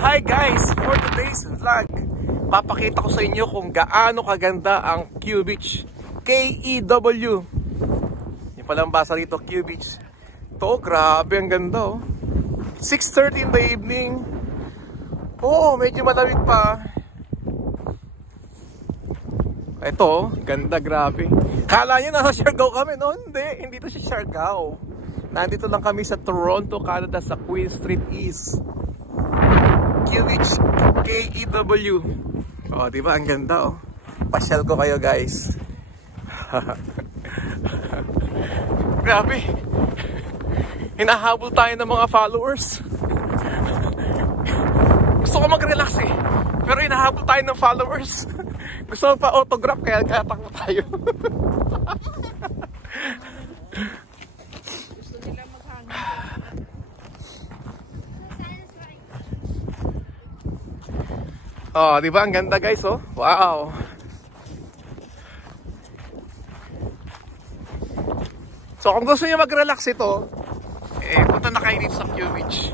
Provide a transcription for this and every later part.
Hi guys! For today's vlog, papakita ko sa inyo kung gaano kaganda ang Q Beach. K-E-W. Yung palang basa rito, Q Beach. Ito, grabe ang ganda oh. 6:30 in the evening. Oo, medyo malamig pa. Ito, ganda, grabe. Kala nyo nasa Siargao kami, no? Hindi to siya Siargao. Nandito lang kami sa Toronto, Canada, sa Queen Street East. Q Beach, K-E-W. Oh, di ba? Ang ganda, oh. Pasyal ko kayo, guys. Grabe. Hinahabol tayo ng mga followers. Gusto ko mag-relax eh. Pero hinahabol tayo ng followers. Gusto ko pa autograph, kaya takbo tayo. Oh, di ba? Ang ganda, guys, oh. Wow. So, kung gusto niyo mag-relax ito, punta na kayo dito sa Q Beach.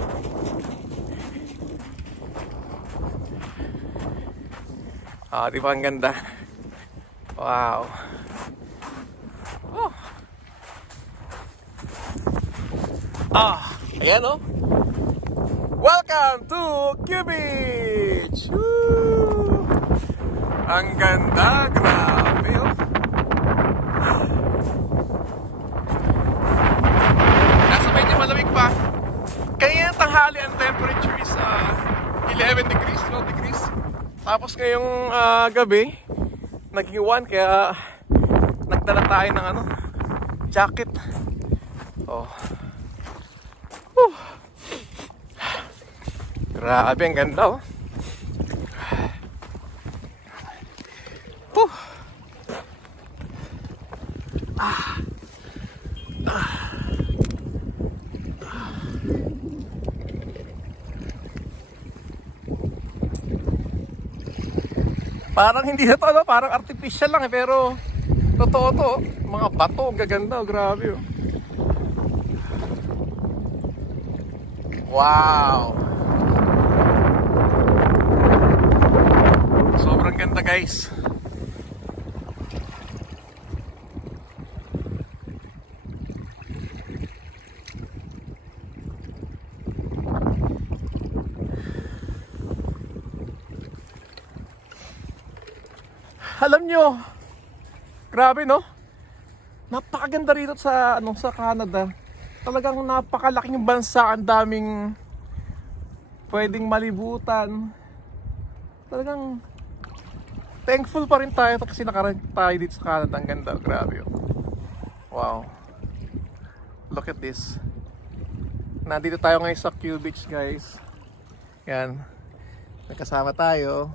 Ah, di ba? Ang ganda. Wow. Oh. Ah, ayan, oh. Welcome to Q Beach! Woo! Ang ganda, grabe oh. Nasa medyo malamig pa. Kaya tanghali ang temperature is 11 degrees, 12 degrees. Tapos ngayong gabi, naging 1, kaya nagdala tayo ng jacket. Oh. Grabe, ang ganda oh. Parang hindi na to, parang artificial lang eh, pero totoo to. Mga bato, ang gaganda oh, grabe oh. Wow. Sobrang ganda, guys. Alam nyo, grabe no? Napakaganda rito sa sa Canada. Talagang napakalaking bansa, ang daming pwedeng malibutan. Talagang thankful pa rin tayo kasi nakarating tayo dito sa Canada. Ang ganda, grabe oh. Wow. Look at this. Nandito tayo ngayon sa Q Beach, guys. Yan. Nagkasama tayo.